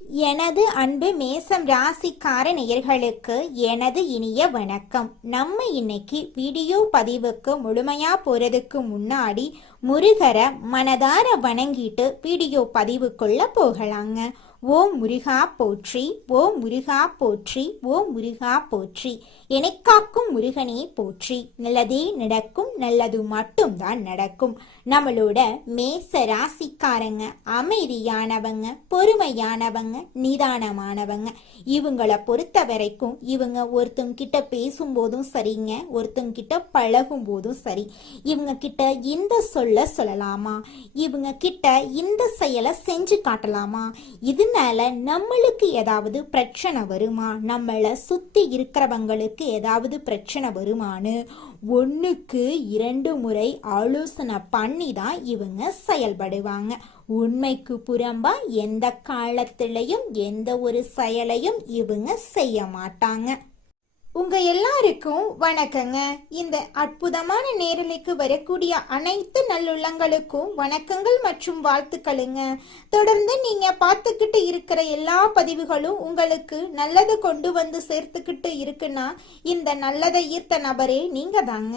எனது அன்பு மேசம் ராசிக்கார நேயர்களுக்கு எனது இனிய வணக்கம். நம்ம இன்னைக்கு வீடியோ பதிவுக்கு முழுமையா போறதுக்கு முன்னாடி முருகரை மனதார வணங்கிட்டு வீடியோ பதிவுக்குள்ள போகலாங்க. ஓம் முருகா போற்றி, ஓம் முருகா போற்றி, ஓம் முருகா போற்றி. எனக்காக்கும் முருகனே போற்றி. நல்லதே நடக்கும், நல்லது மட்டும்தான் நடக்கும். நம்மளோட மேச ராசிக்காரங்க அமைதியானவங்க, பொறுமையானவங்க, நிதானமானவங்க. இவங்கள பொறுத்த வரைக்கும் இவங்க ஒருத்தங்க கிட்ட பேசும்போதும் சரிங்க, ஒருத்தங்க கிட்ட பழகும் போதும் சரி, இவங்க கிட்ட இந்த சொல்ல சொல்லலாமா, இவங்க கிட்ட இந்த செயலை செஞ்சு காட்டலாமா, இதனால நம்மளுக்கு ஏதாவது பிரச்சனை வருமா, நம்மளை சுத்தி இருக்கிறவங்களுக்கு ஏதாவது பிரச்சனை வருமானு ஒண்ணுக்கு 2 முறை ஆலோசனை பண்ணி தான் இவங்க செயல்படுவாங்க. உண்மைக்கு புறம்பா எந்த காலத்திலையும் எந்த ஒரு செயலையும் இவங்க செய்ய மாட்டாங்க. உங்க எல்லாருக்கும் வணக்கங்க. இந்த அற்புதமான நேரலைக்கு வரக்கூடிய அனைத்து நல்லுள்ளங்களுக்கும் வணக்கங்கள் மற்றும் வாழ்த்துக்களுங்க. தொடர்ந்து நீங்க பார்த்துக்கிட்டு இருக்கிற எல்லா பதிவுகளும் உங்களுக்கு நல்லதை கொண்டு வந்து சேர்த்துக்கிட்டு இருக்குன்னா இந்த நல்லதை ஈர்த்த நபரே நீங்க தாங்க.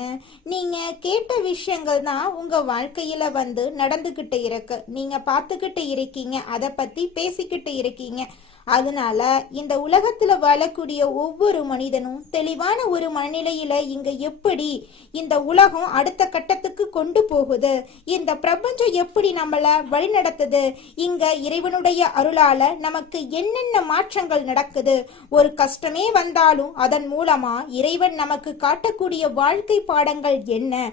நீங்க கேட்ட விஷயங்கள் தான் உங்க வாழ்க்கையில வந்து நடந்துகிட்டு இருக்கு. நீங்க பார்த்துக்கிட்டு இருக்கீங்க, அதை பத்தி பேசிக்கிட்டு இருக்கீங்க. அதனால இந்த உலகத்துல வாழக்கூடிய ஒவ்வொரு மனிதனும் தெளிவான ஒரு மனநிலையில இங்க எப்படி இந்த உலகம் அடுத்த கட்டத்துக்கு கொண்டு போகுது, இந்த பிரபஞ்சம் எப்படி நம்மள வழிநடத்துது, இங்க இறைவனுடைய அருளால நமக்கு என்னென்ன மாற்றங்கள் நடக்குது, ஒரு கஷ்டமே வந்தாலும் அதன் மூலமா இறைவன் நமக்கு காட்டக்கூடிய வாழ்க்கை பாடங்கள் என்ன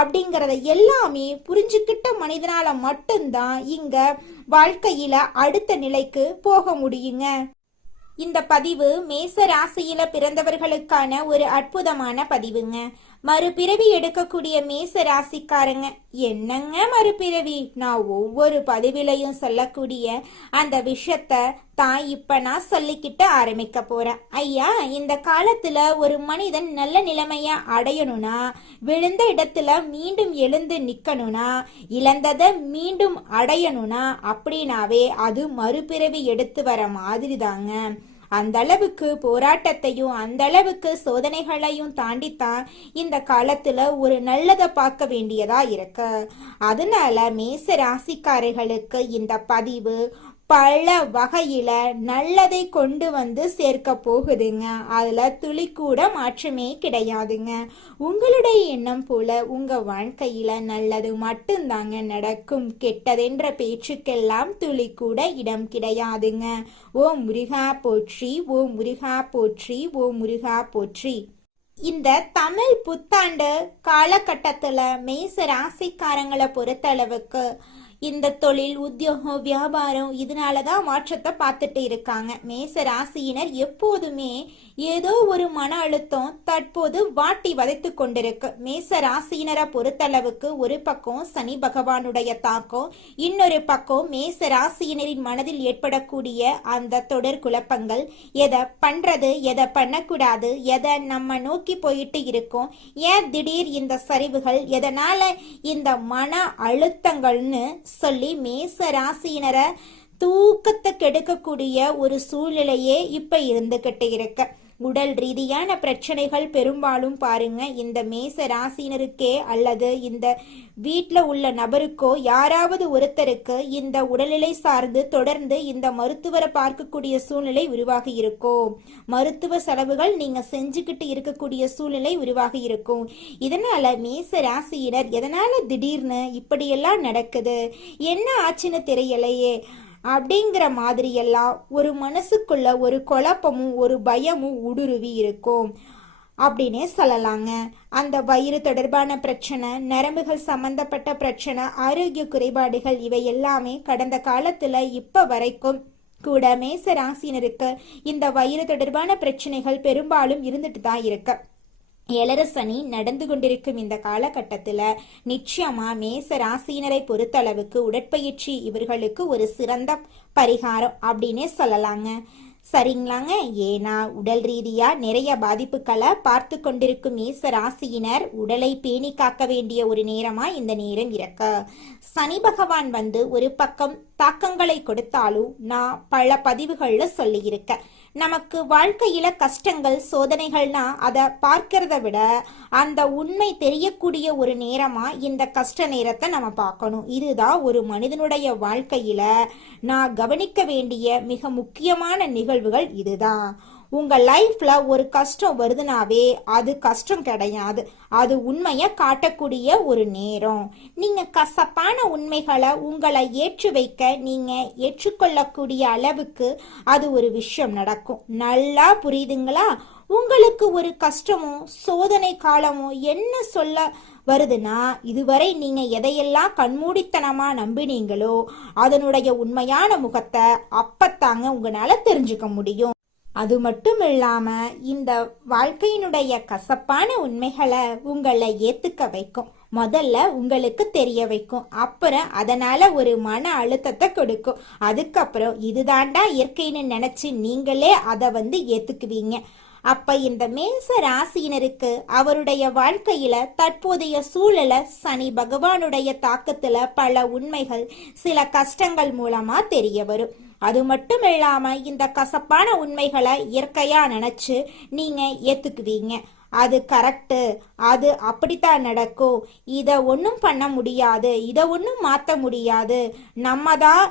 அப்படிங்கறத எல்லாமே புரிஞ்சுக்கிட்ட மனிதனால மட்டும்தான் இங்க வாழ்க்கையில அடுத்த நிலைக்கு போக முடியுங்க. இந்த பதிவு மேச ராசியில பிறந்தவர்களுக்கான ஒரு அற்புதமான பதிவுங்க. மறுபிறவி எடுக்கக்கூடிய மேச ராசிக்காரங்க, என்னங்க மறுபிறவி, நான் ஒவ்வொரு பதிவிலையும் சொல்லக்கூடிய அந்த விஷயத்த தான் இப்ப நான் சொல்லிக்கிட்டு ஆரம்பிக்க போறேன். ஐயா, இந்த காலத்துல ஒரு மனிதன் நல்ல நிலைமைய அடையணும்னா, விழுந்த இடத்துல மீண்டும் எழுந்து நிக்கணும்னா, இழந்ததை மீண்டும் அடையணும்னா அப்படின்னாவே அது மறுபிறவி எடுத்து வர மாதிரி தாங்க. அந்த அளவுக்கு போராட்டத்தையும் அந்த அளவுக்கு சோதனைகளையும் தாண்டித்தான் இந்த காலத்துல ஒரு நல்லதை பார்க்க வேண்டியதா இருக்கு. அதனால மேச ராசிக்காரர்களுக்கு இந்த பதிவு பல வகையில நல்லதை கொண்டு வந்து சேர்க்க போகுதுங்க. அதுல துளி கூட மாற்றமே கிடையாதுங்க. உங்களுடைய எண்ணம் போல உங்க வாழ்க்கையில நல்லது மட்டும்தாங்க நடக்கும். கெட்டதென்ற பேச்சுக்கெல்லாம் துளி கூட இடம் கிடையாதுங்க. ஓம் முருகா போற்றி, ஓம் முருகா போற்றி, ஓம் முருகா போற்றி. இந்த தமிழ் புத்தாண்டு காலகட்டத்துல மேச ராசிக்காரங்களை பொறுத்தளவுக்கு இந்த தொழில், உத்தியோகம், வியாபாரம் இதனாலதான் மாற்றத்தை பார்த்துட்டு இருக்காங்க. மேச ராசியினர் எப்போதுமே ஏதோ ஒரு மன அழுத்தம் தற்போது வாட்டி வதைத்து கொண்டிருக்கு. மேச ராசியினரை பொறுத்தளவுக்கு ஒரு பக்கம் சனி பகவானுடைய தாக்கம், இன்னொரு பக்கம் மேச ராசியினரின் மனதில் ஏற்படக்கூடிய அந்த தொடர் குழப்பங்கள், எதை பண்றது எதை பண்ணக்கூடாது, எதை நம்ம நோக்கி போயிட்டு இருக்கோம், ஏன் திடீர் இந்த சரிவுகள், எதனால இந்த மன அழுத்தங்கள்னு சொல்லி மேச ராசியினரை தூக்கத்தை கெடுக்கக்கூடிய ஒரு சூழ்நிலையே இப்ப இருந்துகிட்டு இருக்கு. உடல் ரீதியான பிரச்சனைகள் பெரும்பாலும் பாருங்க இந்த மேச ராசினருக்கே அல்லது இந்த வீட்டில் உள்ள நபருக்கோ யாராவது ஒருத்தருக்கு இந்த உடல்நிலை சார்ந்து தொடர்ந்து இந்த மருத்துவரை பார்க்கக்கூடிய சூழ்நிலை உருவாகி இருக்கும். மருத்துவ செலவுகள் நீங்க செஞ்சுக்கிட்டு இருக்கக்கூடிய சூழ்நிலை உருவாகி இருக்கும். இதனால மேச ராசியினர் எதனால திடீர்னு இப்படியெல்லாம் நடக்குது, என்ன ஆச்சுன்னு தெரியலையே அப்படிங்கிற மாதிரி எல்லாம் ஒரு மனசுக்குள்ள ஒரு குழப்பமும் ஒரு பயமும் ஊடுருவி இருக்கும் அப்படின்னே சொல்லலாங்க. அந்த வயிறு தொடர்பான பிரச்சனை, நரம்புகள் சம்பந்தப்பட்ட பிரச்சனை, ஆரோக்கிய குறைபாடுகள் இவை எல்லாமே கடந்த காலத்துல இப்ப வரைக்கும் கூட மேச ராசினருக்கு இந்த வயிறு தொடர்பான பிரச்சனைகள் பெரும்பாலும் இருந்துட்டு தான் இருக்கு. ஏழரசனி நடந்து கொண்டிருக்கும் இந்த காலகட்டத்துல நிச்சயமா மேச ராசியினரை பொறுத்தளவுக்கு உடற்பயிற்சி இவர்களுக்கு ஒரு சிறந்த பரிகாரம் அப்படின்னே சொல்லலாங்க. சரிங்களாங்க. ஏன்னா உடல் ரீதியா நிறைய பாதிப்புகளை பார்த்து கொண்டிருக்கும் மேச ராசியினர் உடலை பேணி காக்க வேண்டிய ஒரு நேரமா இந்த நேரம் இருக்கு. சனி பகவான் வந்து ஒரு பக்கம் தாக்கங்களை கொடுத்தாலும் நான் பல பதிவுகள்ல சொல்லியிருக்கேன். நமக்கு வாழ்க்கையில கஷ்டங்கள் சோதனைகள்னா அதை பார்க்கறத விட அந்த உண்மை தெரியக்கூடிய ஒரு நேரமா இந்த கஷ்ட நேரத்தை நம்ம பார்க்கணும். இதுதான் ஒரு மனிதனுடைய வாழ்க்கையில நான் கவனிக்க வேண்டிய மிக முக்கியமான நிகழ்வுகள். இதுதான் உங்க லைஃப்ல ஒரு கஷ்டம் வருதுனாவே அது கஷ்டம் கிடையாது, அது உண்மையை காட்டக்கூடிய ஒரு நேரம். நீங்க கசப்பான உண்மைகளை உங்களை ஏற்று வைக்க நீங்க ஏற்றுக்கொள்ளக்கூடிய அளவுக்கு அது ஒரு விஷயம் நடக்கும். நல்லா புரியுதுங்களா? உங்களுக்கு ஒரு கஷ்டமோ சோதனை காலமோ என்ன சொல்ல வருதுன்னா, இதுவரை நீங்க எதையெல்லாம் கண்மூடித்தனமா நம்பினீங்களோ அதனுடைய உண்மையான முகத்தை அப்பத்தாங்க உங்களால தெரிஞ்சுக்க முடியும். அது மட்டும் இல்லாம இந்த வாழ்க்கையினுடைய கசப்பான உண்மைகளை உங்களை ஏத்துக்க வைக்கும். முதல்ல உங்களுக்கு தெரிய வைக்கும், அப்புறம் அதனால ஒரு மன அழுத்தத்தை கொடுக்கும். அதுக்கப்புறம் இதுதாண்டா இயற்கைன்னு நினைச்சு நீங்களே அதை ஏத்துக்குவீங்க. அப்ப இந்த மேச ராசியினருக்கு அவருடைய வாழ்க்கையில தற்போதைய சூழல சனி பகவானுடைய தாக்கத்துல பல உண்மைகள் சில கஷ்டங்கள் மூலமா தெரிய வரும். அது மட்டும் இல்லாம இந்த கசப்பான உண்மைகளை இயற்கையா நினைச்சு நீங்க ஏத்துக்குவீங்க. அது கரெக்டு, அது அப்படித்தான் நடக்கும், இதை ஒன்றும் பண்ண முடியாது, இதை ஒன்றும் மாற்ற முடியாது, நம்ம தான்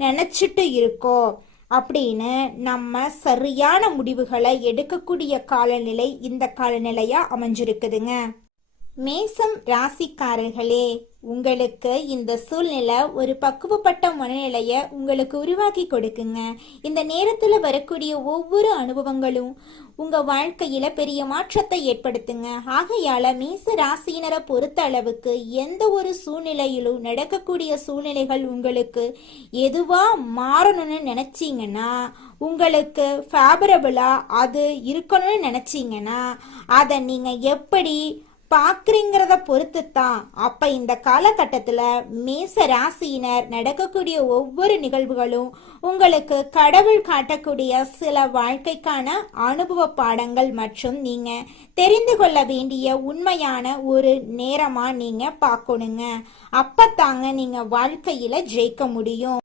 நினைச்சிட்டு இருக்கோம் அப்படின்னு நம்ம சரியான முடிவுகளை எடுக்கக்கூடிய காலநிலை இந்த காலநிலையா அமைஞ்சிருக்குதுங்க. மேசம் ராசிக்காரர்களே, உங்களுக்கு இந்த சூழ்நிலை ஒரு பக்குவப்பட்ட மனநிலைய உங்களுக்கு உருவாக்கி கொடுக்குங்க. இந்த நேரத்துல வரக்கூடிய ஒவ்வொரு அனுபவங்களும் உங்க வாழ்க்கையில பெரிய மாற்றத்தை ஏற்படுத்துங்க. ஆகையால மேச ராசியினரை பொறுத்த அளவுக்கு எந்த ஒரு சூழ்நிலையிலும் நடக்கக்கூடிய சூழ்நிலைகள் உங்களுக்கு எதுவா மாறணும்னு நினைச்சீங்கன்னா, உங்களுக்கு ஃபேவரபிளா அது இருக்கணும்னு நினைச்சீங்கன்னா அதை நீங்க எப்படி பாக்குறீங்கிறத பொறுத்து தான். அப்ப இந்த காலகட்டத்துல மேச ராசியினர் நடக்கக்கூடிய ஒவ்வொரு நிகழ்வுகளும் உங்களுக்கு கடவுள் காட்டக்கூடிய சில வாழ்க்கைக்கான அனுபவ பாடங்கள் மற்றும் நீங்க தெரிந்து கொள்ள வேண்டிய உண்மையான ஒரு நேரமா நீங்க பார்க்கணுங்க. அப்பத்தாங்க நீங்க வாழ்க்கையில ஜெயிக்க முடியும்.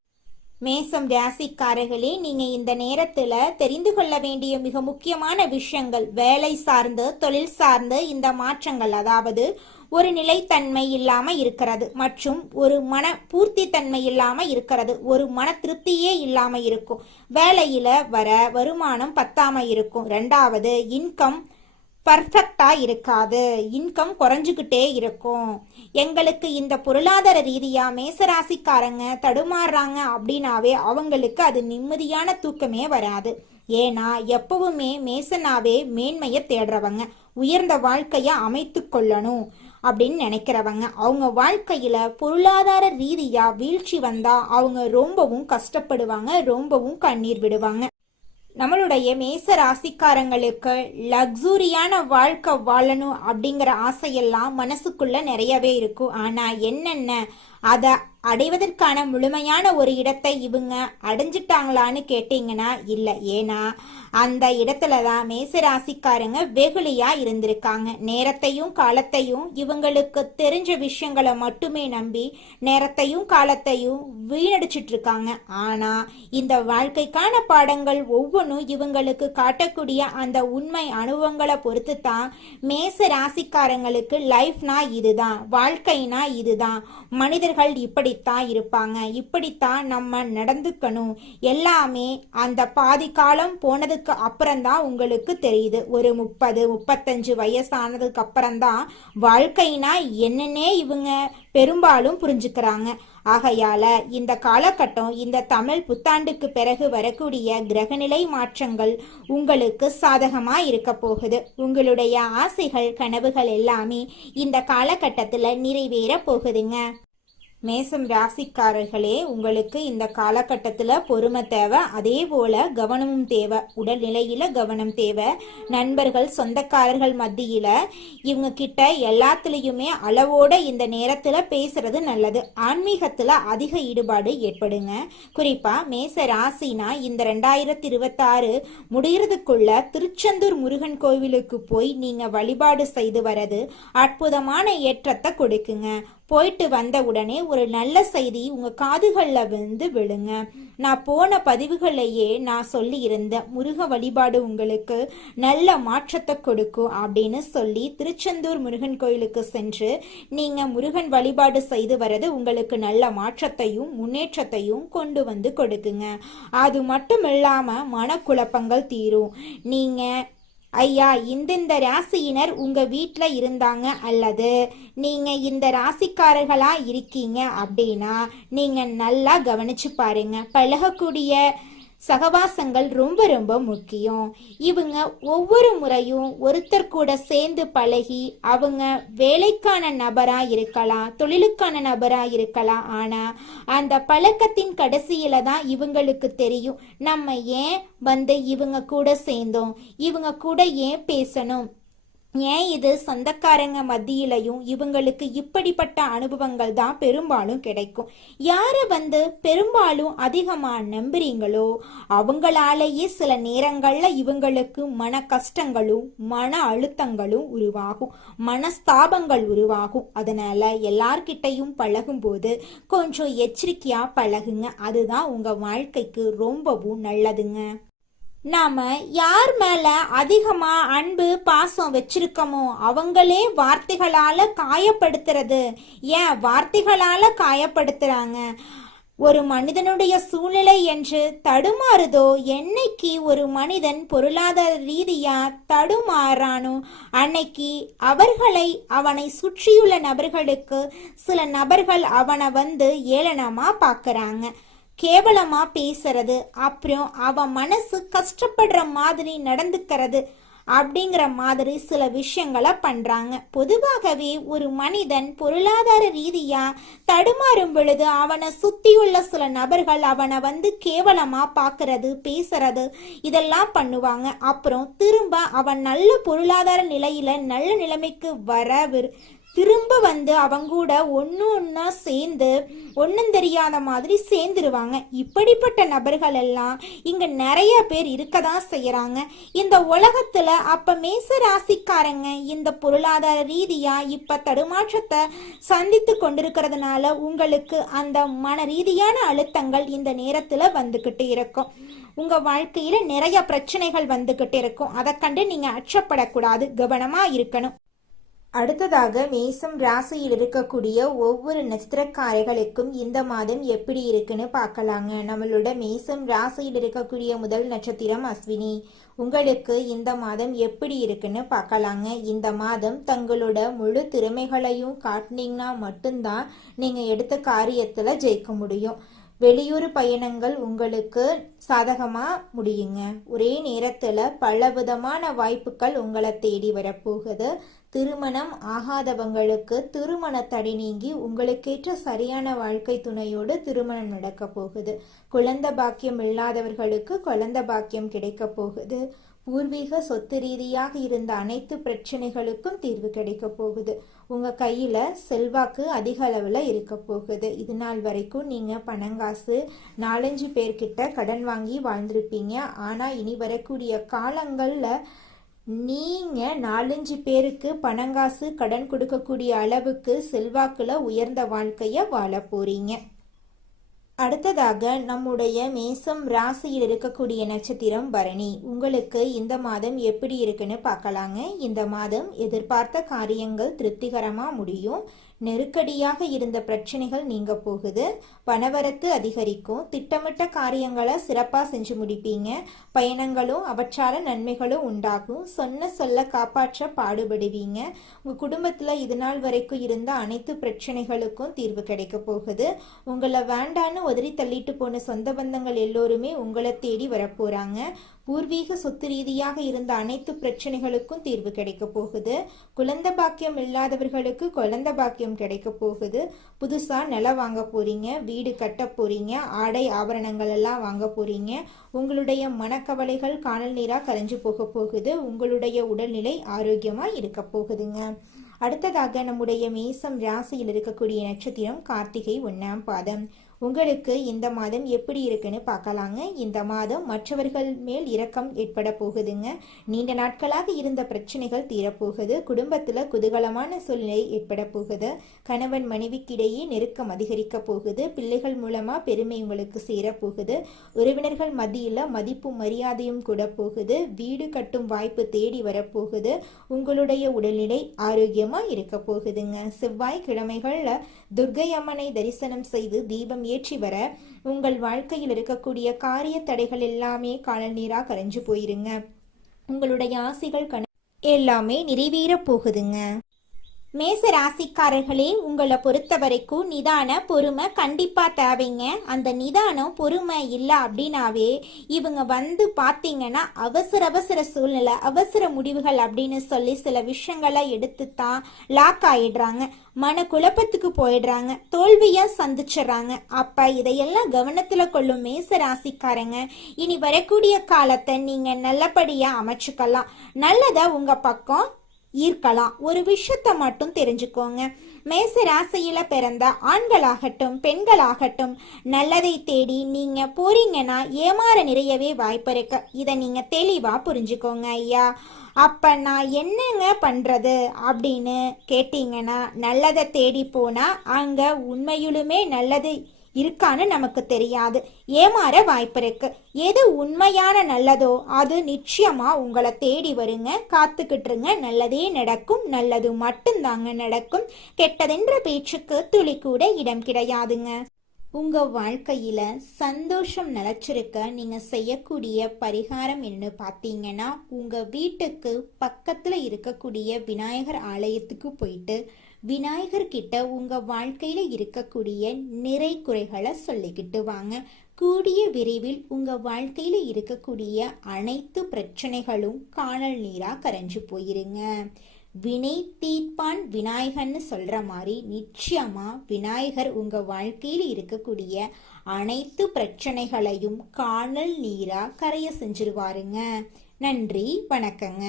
மேசம் ராசிக்காரர்களே, நீங்க இந்த நேரத்துல தெரிந்து கொள்ள வேண்டிய மிக முக்கியமான விஷயங்கள் வேலை சார்ந்து தொழில் சார்ந்து இந்த மாற்றங்கள், அதாவது ஒரு நிலைத்தன்மை இல்லாம இருக்கிறது மற்றும் ஒரு மன பூர்த்தி தன்மை இல்லாம இருக்கிறது, ஒரு மன திருப்தியே இல்லாம இருக்கும், வேலையில வர வருமானம் பத்தாம இருக்கும், ரெண்டாவது இன்கம் பர்ஃபெக்டா இருக்காது, இன்கம் குறைஞ்சுக்கிட்டே இருக்கும். எங்களுக்கு இந்த பொருளாதார ரீதியா மேசராசிக்காரங்க தடுமாறுறாங்க அப்படின்னாவே அவங்களுக்கு அது நிம்மதியான தூக்கமே வராது. ஏன்னா எப்பவுமே மேசனாவே மேன்மையை தேடுறவங்க, உயர்ந்த வாழ்க்கைய அமைத்து கொள்ளணும் அப்படின்னு நினைக்கிறவங்க. அவங்க வாழ்க்கையில பொருளாதார ரீதியா வீழ்ச்சி வந்தா அவங்க ரொம்பவும் கஷ்டப்படுவாங்க, ரொம்பவும் கண்ணீர் விடுவாங்க. நம்மளுடைய மேச ராசிக்காரங்களுக்கு லக்ஸூரியான வாழ்க்கை வாழணும் அப்படிங்கிற ஆசையெல்லாம் மனசுக்குள்ள நிறையவே இருக்கும். ஆனா என்னென்ன அதை அடைவதற்கான முழுமையான ஒரு இடத்தை இவங்க அடைஞ்சிட்டாங்களான்னு கேட்டீங்கன்னா இல்லை. ஏன்னா அந்த இடத்துல தான் மேசராசிக்காரங்க வெகுளியா இருந்திருக்காங்க. நேரத்தையும் காலத்தையும் இவங்களுக்கு தெரிஞ்ச விஷயங்களை மட்டுமே நம்பி நேரத்தையும் காலத்தையும் வீணடிச்சிட்டு இருக்காங்க. ஆனா இந்த வாழ்க்கைக்கான பாடங்கள் ஒவ்வொன்றும் இவங்களுக்கு காட்டக்கூடிய அந்த உண்மை அனுபவங்களை பொறுத்து தான் மேச ராசிக்காரங்களுக்கு லைஃப்னா இதுதான், வாழ்க்கைனா இதுதான், மனிதர்கள் இப்படித்தான் இருப்பாங்க, இப்படித்தான் நம்ம நடந்துக்கணும், எல்லாமே அந்த பாதி காலம் போனதுக்கு அப்புறம்தான் உங்களுக்கு தெரியுது. ஒரு 30-35 வயசானதுக்கு அப்புறம்தான் வாழ்க்கைனா என்னன்னே இவங்க பெரும்பாலும் புரிஞ்சுக்கிறாங்க. ஆகையால இந்த காலகட்டம், இந்த தமிழ் புத்தாண்டுக்கு பிறகு வரக்கூடிய கிரகநிலை மாற்றங்கள் உங்களுக்கு சாதகமா இருக்க போகுது. உங்களுடைய ஆசைகள் கனவுகள் எல்லாமே இந்த காலகட்டத்துல நிறைவேற போகுதுங்க. மேசம் ராசிக்காரர்களே, உங்களுக்கு இந்த காலகட்டத்தில் பொறுமை தேவை, அதே போல கவனமும் தேவை. உடல்நிலையில கவனம் தேவை. நண்பர்கள் சொந்தக்காரர்கள் மத்தியில இவங்க கிட்ட எல்லாத்துலேயுமே அளவோட இந்த நேரத்தில் பேசுறது நல்லது. ஆன்மீகத்தில் அதிக ஈடுபாடு ஏற்படுங்க. குறிப்பா மேச ராசினா இந்த 2026 முடிகிறதுக்குள்ள திருச்செந்தூர் முருகன் கோவிலுக்கு போய் நீங்க வழிபாடு செய்து வரது அற்புதமான ஏற்றத்தை கொடுக்குங்க. போயிட்டு வந்த உடனே ஒரு நல்ல செய்தி உங்க காதுகளில் வந்து விழுங்க. நான் போன பதிவுகளையே நான் சொல்லி இருந்தேன், முருக வழிபாடு உங்களுக்கு நல்ல மாற்றத்தை கொடுக்கும் அப்படின்னு சொல்லி திருச்செந்தூர் முருகன் கோயிலுக்கு சென்று நீங்க முருகன் வழிபாடு செய்து வரது உங்களுக்கு நல்ல மாற்றத்தையும் முன்னேற்றத்தையும் கொண்டு வந்து கொடுக்குங்க. அது மட்டும் இல்லாம மனக்குழப்பங்கள் தீரும். நீங்க ஐயா இந்த ராசியினர் உங்க வீட்டில் இருந்தாங்க அல்லது நீங்க இந்த ராசிக்காரர்களா இருக்கீங்க அப்படின்னா நீங்க நல்லா கவனிச்சு பாருங்க. பழகக்கூடிய சகவாசங்கள் ரொம்ப ரொம்ப முக்கியம். இவங்க ஒவ்வொரு முறையும் ஒருத்தர் கூட சேர்ந்து பழகி அவங்க வேலைக்கான நபரா இருக்கலாம், தொழிலுக்கான நபரா இருக்கலாம். ஆனா அந்த பழக்கத்தின் கடைசியில தான் இவங்களுக்கு தெரியும் நம்ம ஏன் வந்து இவங்க கூட சேர்ந்தோம், இவங்க கூட ஏன் பேசணும், ஏன் இது சொந்தக்காரங்க மத்தியிலையும் இவங்களுக்கு இப்படிப்பட்ட அனுபவங்கள் தான் பெரும்பாலும் கிடைக்கும். யாரை வந்து பெரும்பாலும் அதிகமா நம்புறீங்களோ அவங்களாலேயே சில நேரங்கள்ல இவங்களுக்கு மன கஷ்டங்களும் மன அழுத்தங்களும் உருவாகும், மனஸ்தாபங்கள் உருவாகும். அதனால எல்லார்கிட்டையும் பழகும் போது கொஞ்சம் எச்சரிக்கையா பழகுங்க. அதுதான் உங்க வாழ்க்கைக்கு ரொம்பவும் நல்லதுங்க. நாம யார் மேல அதிகமா அன்பு பாசம் வச்சிருக்கோமோ அவங்களே வார்த்தைகளால காயப்படுத்துறது. ஏன் வார்த்தைகளால காயப்படுத்துறாங்க? ஒரு மனிதனுடைய சூழ்நிலை என்று தடுமாறுதோ, என்னைக்கு ஒரு மனிதன் பொருளாதார ரீதியா தடுமாறானோ அன்னைக்கு அவனை சுற்றியுள்ள நபர்களுக்கு சில நபர்கள் அவனை வந்து ஏளனமா பாக்குறாங்க, கேவலமா பேசுறது, அப்புறம் அவன் மனசு கஷ்டப்படுற மாதிரி நடந்துக்கிறது அப்படிங்கிற மாதிரி சில விஷயங்களை பண்றாங்க. பொதுவாகவே ஒரு மனிதன் பொருளாதார ரீதியா தடுமாறும் பொழுது அவனை சுத்தியுள்ள சில நபர்கள் அவனை வந்து கேவலமா பாக்குறது, பேசுறது இதெல்லாம் பண்ணுவாங்க. அப்புறம் திரும்ப அவன் நல்ல பொருளாதார நிலையில நல்ல நிலைமைக்கு திரும்ப வந்து அவங்க கூட ஒன்னா சேர்ந்து ஒன்னும் தெரியாத மாதிரி சேர்ந்துருவாங்க. இப்படிப்பட்ட நபர்கள் எல்லாம் இங்க நிறைய பேர் இருக்கதான் செய்யறாங்க இந்த உலகத்துல. அப்ப மேச ராசிக்காரங்க இந்த பொருளாதார ரீதியா இப்ப தடுமாற்றத்தை சந்தித்து கொண்டிருக்கிறதுனால உங்களுக்கு அந்த மன ரீதியான அழுத்தங்கள் இந்த நேரத்துல வந்துகிட்டு இருக்கும். உங்க வாழ்க்கையில நிறைய பிரச்சனைகள் வந்துகிட்டு இருக்கும். அதை கண்டு நீங்க அச்சப்படக்கூடாது, கவனமா இருக்கணும். அடுத்ததாக மேசம் ராசியில் இருக்கக்கூடிய ஒவ்வொரு நட்சத்திரக்காரர்களுக்கும் இந்த மாதம் எப்படி இருக்குன்னு பார்க்கலாங்க. நம்மளோட மேசம் ராசியில் இருக்கக்கூடிய முதல் நட்சத்திரம் அஸ்வினி. உங்களுக்கு இந்த மாதம் எப்படி இருக்குன்னு பார்க்கலாங்க. இந்த மாதம் தங்களோட முழு திறமைகளையும் காட்டினீங்கன்னா மட்டும்தான் நீங்க எடுத்த காரியத்துல ஜெயிக்க முடியும். வெளியூர் பயணங்கள் உங்களுக்கு சாதகமா முடியுங்க. ஒரே நேரத்துல பலவிதமான வாய்ப்புகள் உங்களை தேடி வரப்போகுது. திருமணம் ஆகாதவங்களுக்கு திருமண தடை நீங்கி உங்களுக்கேற்ற சரியான வாழ்க்கை துணையோடு திருமணம் நடக்க போகுது. குழந்தை பாக்கியம் இல்லாதவர்களுக்கு குழந்தை பாக்கியம் கிடைக்க போகுது. பூர்வீக சொத்து ரீதியாக இருந்த அனைத்து பிரச்சனைகளுக்கும் தீர்வு கிடைக்க போகுது. உங்க கையில செல்வாக்கு அதிக அளவுல இருக்க போகுது. இது நாள் வரைக்கும் நீங்க பணங்காசு 4-5 பேர்கிட்ட கடன் வாங்கி வாழ்ந்திருப்பீங்க. ஆனா இனி வரக்கூடிய காலங்கள்ல நீங்க 4-5 பேருக்கு பணங்காசு கடன் கொடுக்கக்கூடிய அளவுக்கு செல்வாக்குல உயர்ந்த வாழ்க்கைய வாழ போறீங்க. அடுத்ததாக நம்முடைய மேசம் ராசியில் இருக்கக்கூடிய நட்சத்திரம் பரணி. உங்களுக்கு இந்த மாதம் எப்படி இருக்குன்னு பார்க்கலாங்க. இந்த மாதம் எதிர்பார்த்த காரியங்கள் திருப்திகரமா முடியும். நெருக்கடியாக இருந்த பிரச்சனைகள் நீங்க போகுது. பணவரத்து அதிகரிக்கும். திட்டமிட்ட காரியங்களை சிறப்பா செஞ்சு முடிப்பீங்க. பயணங்களும் அவற்றால நன்மைகளும் உண்டாகும். சொன்ன சொல்ல காப்பாற்ற பாடுபடுவீங்க. உங்க குடும்பத்துல இது நாள் வரைக்கும் இருந்த அனைத்து பிரச்சனைகளுக்கும் தீர்வு கிடைக்க போகுது. உங்களை வேண்டான்னு உதறி தள்ளிட்டு போன சொந்த பந்தங்கள் எல்லோருமே உங்களை தேடி வரப்போறாங்க. பூர்வீக சொத்து ரீதியாக இருந்த அனைத்து பிரச்சனைகளுக்கும் தீர்வு கிடைக்க போகுது. குழந்தை பாக்கியம் இல்லாதவர்களுக்கு குழந்தை பாக்கியம் கிடைக்க போகுது. புதுசா நிலம் வாங்க போறீங்க, வீடு கட்ட போறீங்க, ஆடை ஆபரணங்கள் எல்லாம் வாங்க போறீங்க. உங்களுடைய மனக்கவலைகள் காணல் நீரா கரைஞ்சு போக போகுது. உங்களுடைய உடல்நிலை ஆரோக்கியமா இருக்க போகுதுங்க. அடுத்ததாக நம்முடைய மேசம் ராசியில் இருக்கக்கூடிய நட்சத்திரம் கார்த்திகை 1ஆம் பாதம். உங்களுக்கு இந்த மாதம் எப்படி இருக்குன்னு பார்க்கலாங்க. இந்த மாதம் மற்றவர்கள் மேல் இரக்கம் ஏற்பட போகுதுங்க. நீண்ட நாட்களாக இருந்த பிரச்சனைகள் தீரப்போகுது. குடும்பத்துல குதூகலமான சூழ்நிலை ஏற்பட போகுது. கணவன் மனைவிக்கிடையே நெருக்கம் அதிகரிக்க போகுது. பிள்ளைகள் மூலமா பெருமை உங்களுக்கு சேரப்போகுது. உறவினர்கள் மத்தியில மதிப்பும் மரியாதையும் கூட போகுது. வீடு கட்டும் வாய்ப்பு தேடி வரப்போகுது. உங்களுடைய உடல்நிலை ஆரோக்கியமா இருக்க போகுதுங்க. செவ்வாய்க்கிழமைகள்ல துர்க்கை அம்மனை தரிசனம் செய்து தீபம் ஏற்றி வர உங்கள் வாழ்க்கையில் இருக்கக்கூடிய காரிய தடைகள் எல்லாமே காணல் நீரா கரைஞ்சு போயிருங்க. உங்களுடைய ஆசைகள் எல்லாமே நிறைவேற போகுதுங்க. மேச ராசிக்காரர்களே, உங்களை பொறுத்த வரைக்கும் நிதான பொறுமை கண்டிப்பா தேவைங்க. அந்த நிதானம் பொறுமை இல்லை அப்படின்னாவே இவங்க பார்த்தீங்கன்னா அவசர சூழ்நிலை, அவசர முடிவுகள் அப்படின்னு சொல்லி சில விஷயங்களை எடுத்துத்தான் லாக் ஆயிடுறாங்க. மன குழப்பத்துக்கு போயிடுறாங்க, தோல்வியா சந்திச்சிடறாங்க. அப்ப இதையெல்லாம் கவனத்துல கொள்ளும் மேச ராசிக்காரங்க, இனி வரக்கூடிய காலத்தை நீங்க நல்லபடியா அமைச்சுக்கலாம். நல்லதை உங்க பக்கம் ஈர்க்கலாம். ஒரு விஷயத்த மட்டும் தெரிஞ்சுக்கோங்க. மேச ராசியில பிறந்த ஆண்களாகட்டும் பெண்களாகட்டும் நல்லதை தேடி நீங்க போறீங்கன்னா ஏமாற நிறையவே வாய்ப்பு இருக்கு. இதை நீங்க தெளிவா புரிஞ்சுக்கோங்க ஐயா. அப்ப நான் என்னங்க பண்றது அப்படின்னு கேட்டீங்கன்னா, நல்லதை தேடி போனா அங்க உண்மையிலுமே நல்லது இருக்கான்னு நமக்கு தெரியாது, ஏமாற வாய்ப்பு இருக்கு. எது உண்மையான நல்லதோ அது நிச்சயமா உங்களை தேடி வருங்க. காத்துக்கிட்டுருங்க, நல்லதே நடக்கும். நல்லது மட்டும்தாங்க நடக்கும். கெட்டதென்ற பேச்சுக்கு துளி கூட இடம் கிடையாதுங்க. உங்க வாழ்க்கையில சந்தோஷம் நிலைச்சிருக்க நீங்க செய்யக்கூடிய பரிகாரம் என்ன பார்த்தீங்கன்னா, உங்க வீட்டுக்கு பக்கத்துல இருக்கக்கூடிய விநாயகர் ஆலயத்துக்கு போயிட்டு விநாயகர் கிட்ட உங்க வாழ்க்கையில இருக்கக்கூடிய நிறை குறைகளை சொல்லிக்கிட்டு வாங்க. கூடிய விரைவில் உங்க வாழ்க்கையில இருக்கக்கூடிய அனைத்து பிரச்சனைகளும் காணல் நீரா கரைஞ்சு போயிருங்க. வினை தீர்ப்பான் விநாயகர்னு சொல்ற மாதிரி நிச்சயமா விநாயகர் உங்க வாழ்க்கையில் இருக்கக்கூடிய அனைத்து பிரச்சனைகளையும் காணல் நீரா கரைய செஞ்சிருவாருங்க. நன்றி, வணக்கங்க.